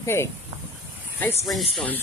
Okay, nice rainstorm.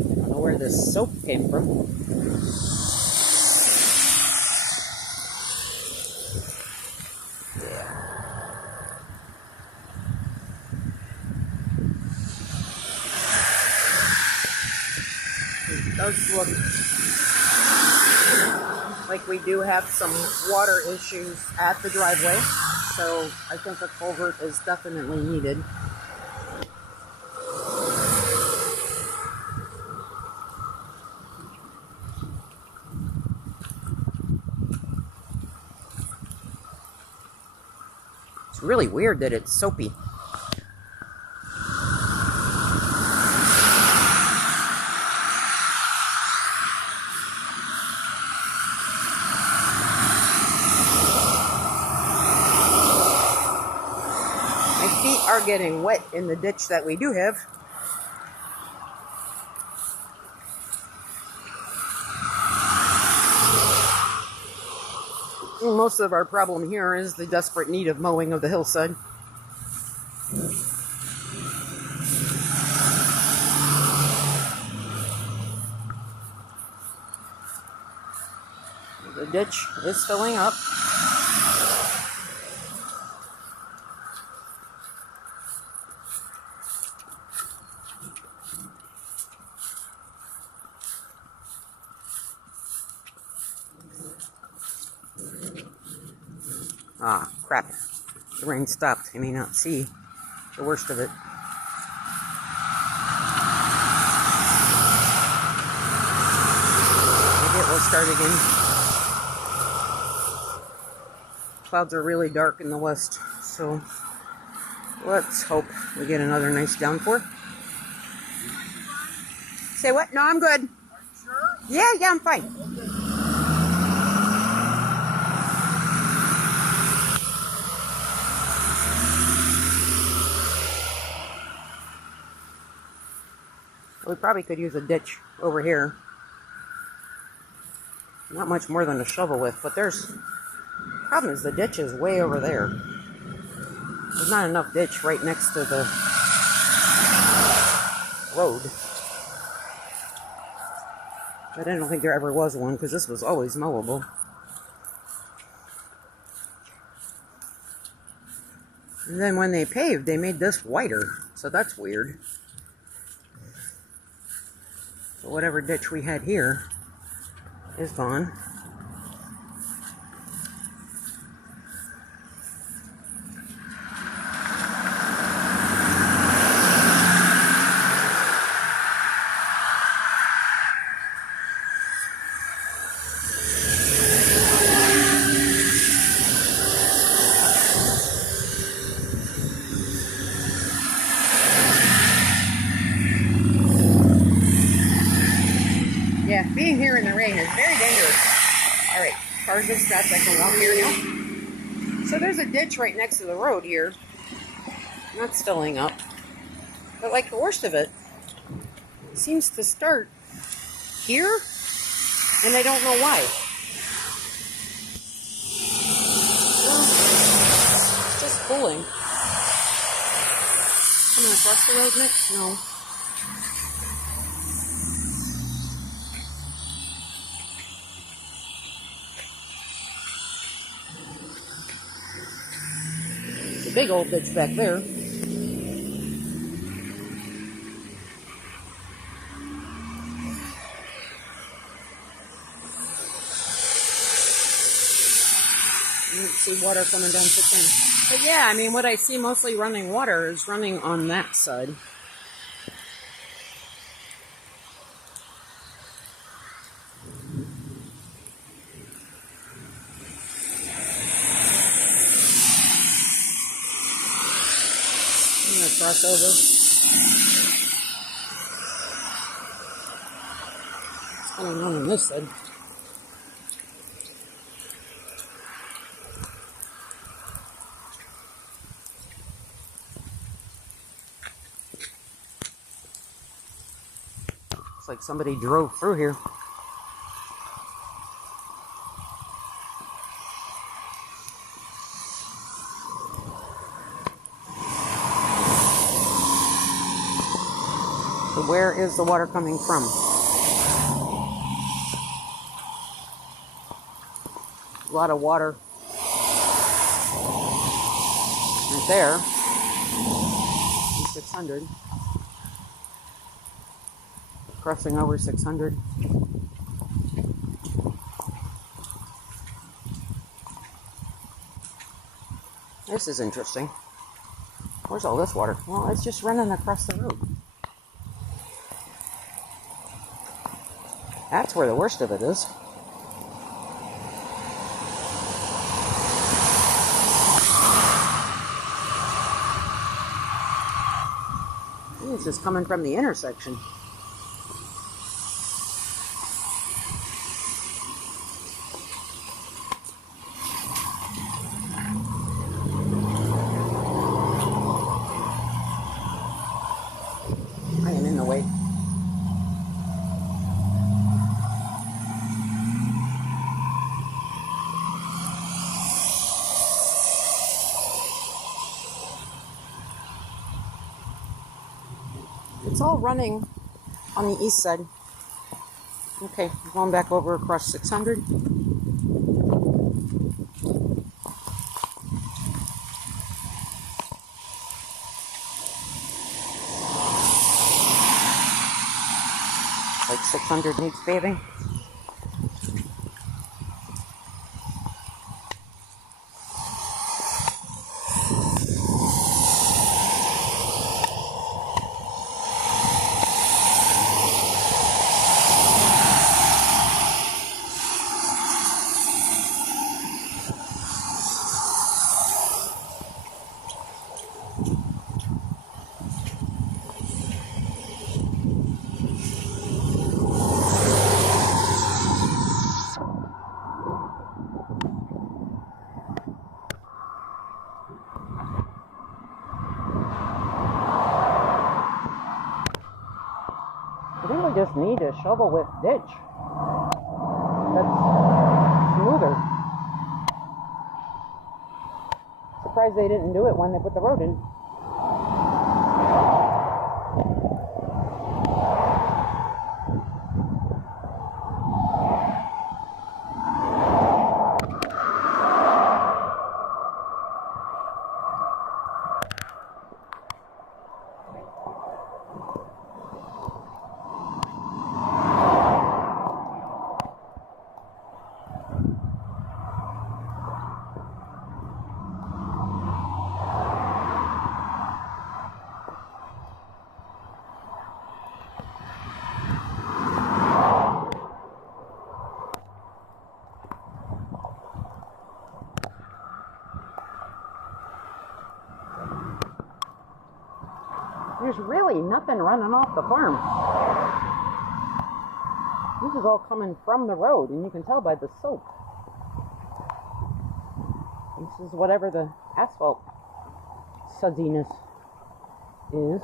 I don't know where this soap came from. It does look like we do have some water issues at the driveway, so I think a culvert is definitely needed. It's really weird that it's soapy. My feet are getting wet in the ditch that we do have. Most of our problem here is the desperate need of mowing of the hillside. The ditch is filling up. Ah, crap. The rain stopped. I may not see the worst of it. Maybe it will start again. Clouds are really dark in the west, so let's hope we get another nice downpour. Say what? No, I'm good. Are you sure? Yeah, I'm fine. Okay. We probably could use a ditch over here. Not much more than a shovel width, but there's... problem is the ditch is way over there. There's not enough ditch right next to the road. But I don't think there ever was one, because this was always mowable. And then when they paved, they made this wider, so that's weird. So whatever ditch we had here is gone. Yeah, being here in the rain is very dangerous. Alright, cars and stopped. I can walk here now. So there's a ditch right next to the road here. That's filling up. But like the worst of it seems to start here, and I don't know why. Well, it's just pulling. Coming across the road next? No. Big old ditch back there. Let's see water coming down 6 inches. But yeah, I mean, what I see mostly running water is running on that side. I'm gonna cross over. What's going on this side? like somebody drove through here. So where is the water coming from? A lot of water right there. 600. Crossing over 600. This is interesting. Where's all this water? Well, it's just running across the road. That's where the worst of it is. It's just coming from the intersection. I am in the way. It's all running on the east side. Okay, going back over across 600. Like 600 needs paving. I think we just need a shovel width ditch. That's smoother. Surprised they didn't do it when they put the road in. There's really nothing running off the farm. This is all coming from the road, and you can tell by the soap. This is whatever the asphalt suddiness is.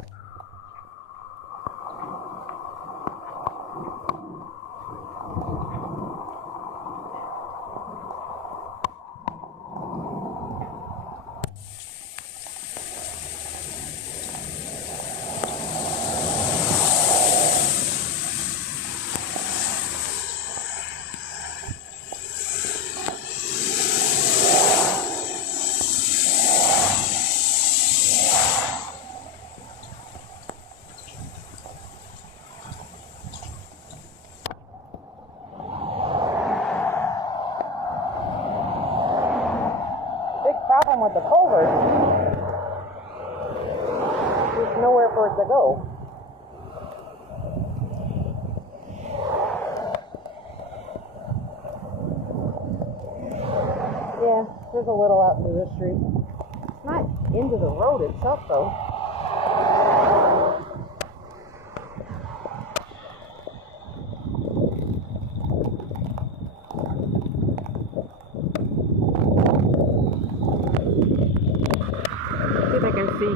Problem with the culvert, there's nowhere for it to go. Yeah, there's a little out into the street. It's not into the road itself though. See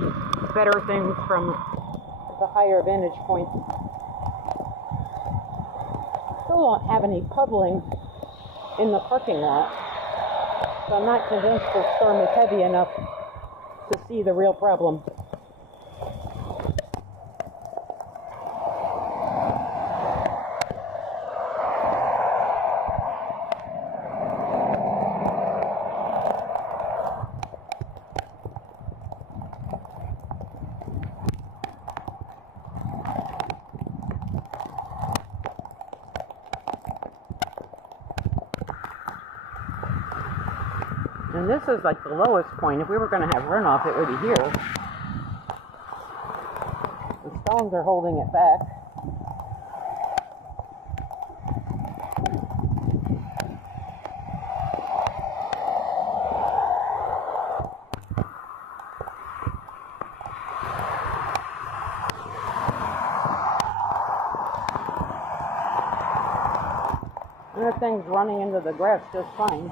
better things from the higher vantage point. still don't have any puddling in the parking lot. So I'm not convinced the storm is heavy enough to see the real problem. And this is like the lowest point. If we were going to have runoff, it would be here. The stones are holding it back. And the thing's running into the grass just fine.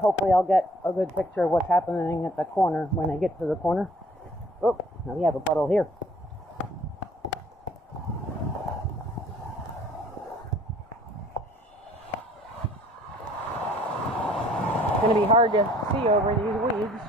Hopefully I'll get a good picture of what's happening at the corner when I get to the corner. Oh, now we have a puddle here. It's going to be hard to see over these weeds.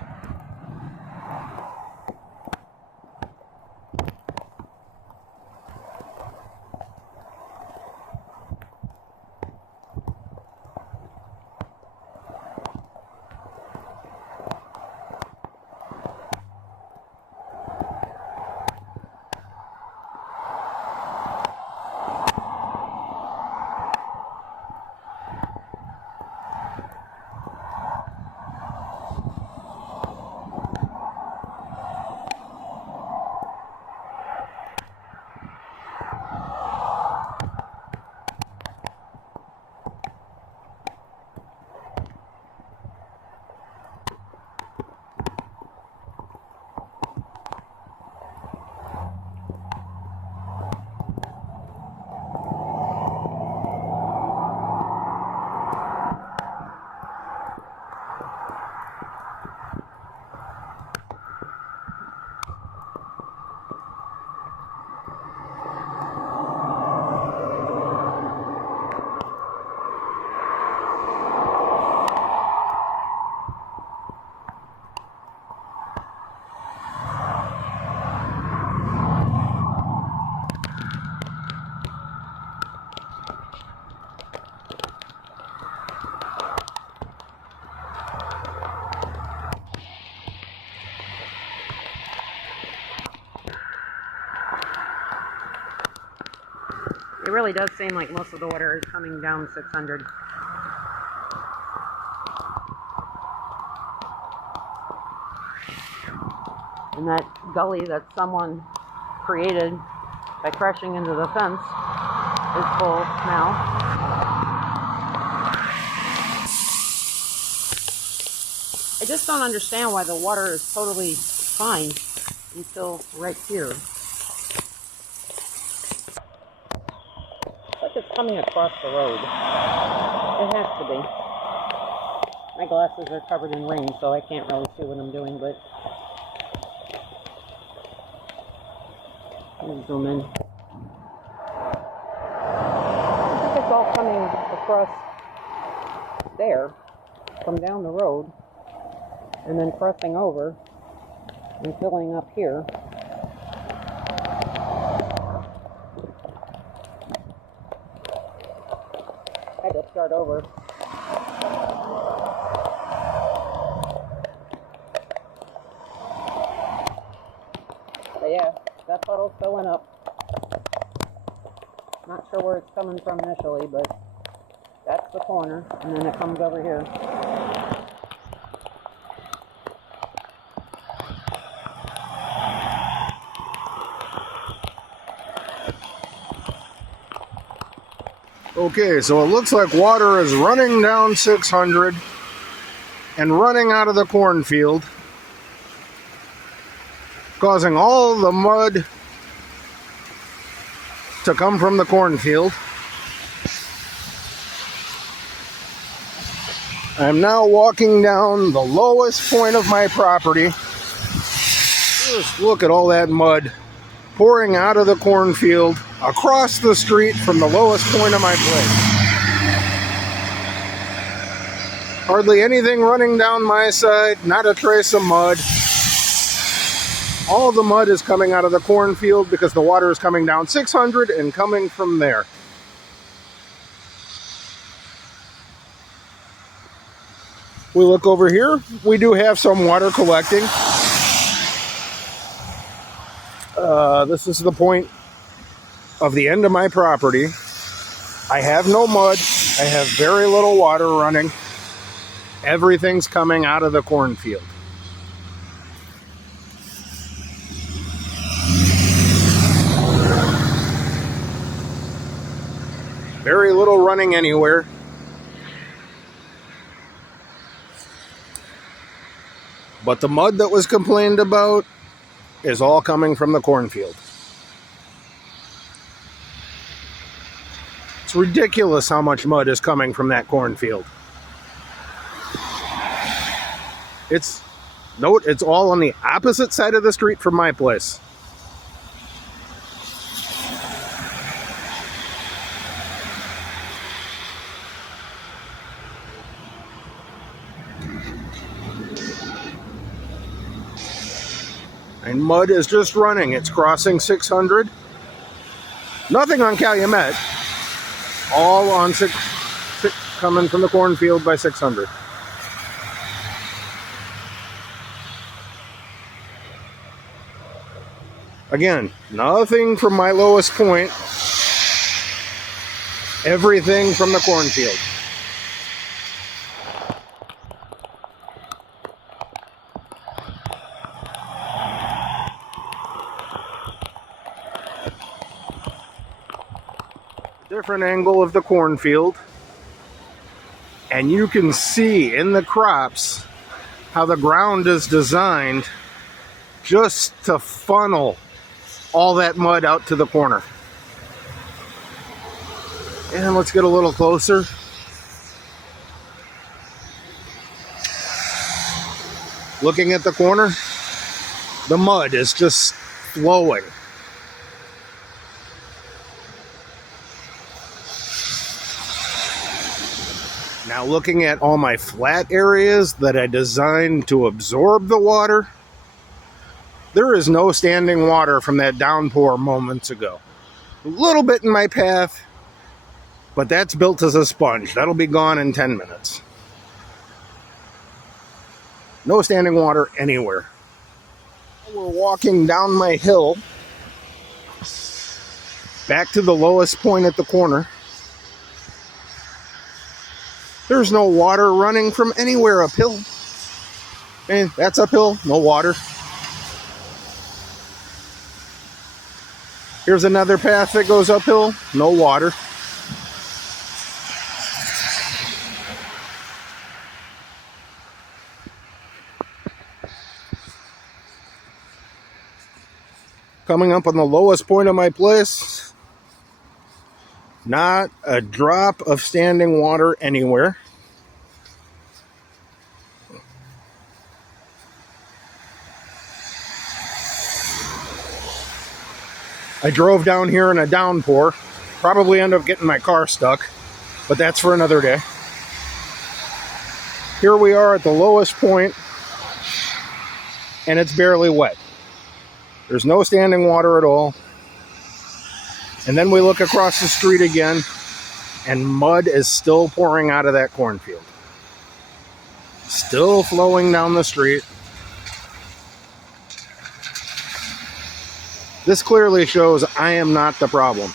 It really does seem like most of the water is coming down 600. And that gully that someone created by crashing into the fence is full now. I just don't understand why the water is totally fine until right here. It's coming across the road. It has to be. My glasses are covered in rain, so I can't really see what I'm doing, but let me zoom in. I think it's all coming across there from down the road and then crossing over and filling up here. I had to start over. But yeah, that puddle's filling up. Not sure where it's coming from initially, but that's the corner, and then it comes over here. Okay, so it looks like water is running down 600 and running out of the cornfield, causing all the mud to come from the cornfield. I'm now walking down the lowest point of my property. Just look at all that mud pouring out of the cornfield across the street from the lowest point of my place. Hardly anything running down my side, not a trace of mud. All the mud is coming out of the cornfield because the water is coming down 600 and coming from there. We look over here, we do have some water collecting. This is the point of the end of my property. I have no mud. I have very little water running. Everything's coming out of the cornfield. Very little running anywhere. But the mud that was complained about is all coming from the cornfield. It's ridiculous how much mud is coming from that cornfield. It's all on the opposite side of the street from my place. And mud is just running. It's crossing 600. Nothing on Calumet. All on coming from the cornfield by 600. Again, nothing from my lowest point. Everything from the cornfield. Different angle of the cornfield, and you can see in the crops how the ground is designed just to funnel all that mud out to the corner. And let's get a little closer. Looking at the corner, the mud is just flowing. Now looking at all my flat areas that I designed to absorb the water, there is no standing water from that downpour moments ago. A little bit in my path, but that's built as a sponge. That'll be gone in 10 minutes. No standing water anywhere. We're walking down my hill, back to the lowest point at the corner. There's no water running from anywhere uphill. And that's uphill, no water. Here's another path that goes uphill, no water. Coming up on the lowest point of my place, not a drop of standing water anywhere. I drove down here in a downpour. Probably end up getting my car stuck, but that's for another day. Here we are at the lowest point, and it's barely wet. There's no standing water at all. And then we look across the street again, and mud is still pouring out of that cornfield. Still flowing down the street. This clearly shows I am not the problem.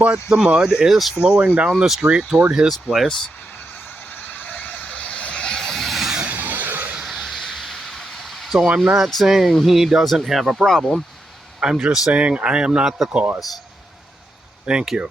But the mud is flowing down the street toward his place. So I'm not saying he doesn't have a problem. I'm just saying I am not the cause. Thank you.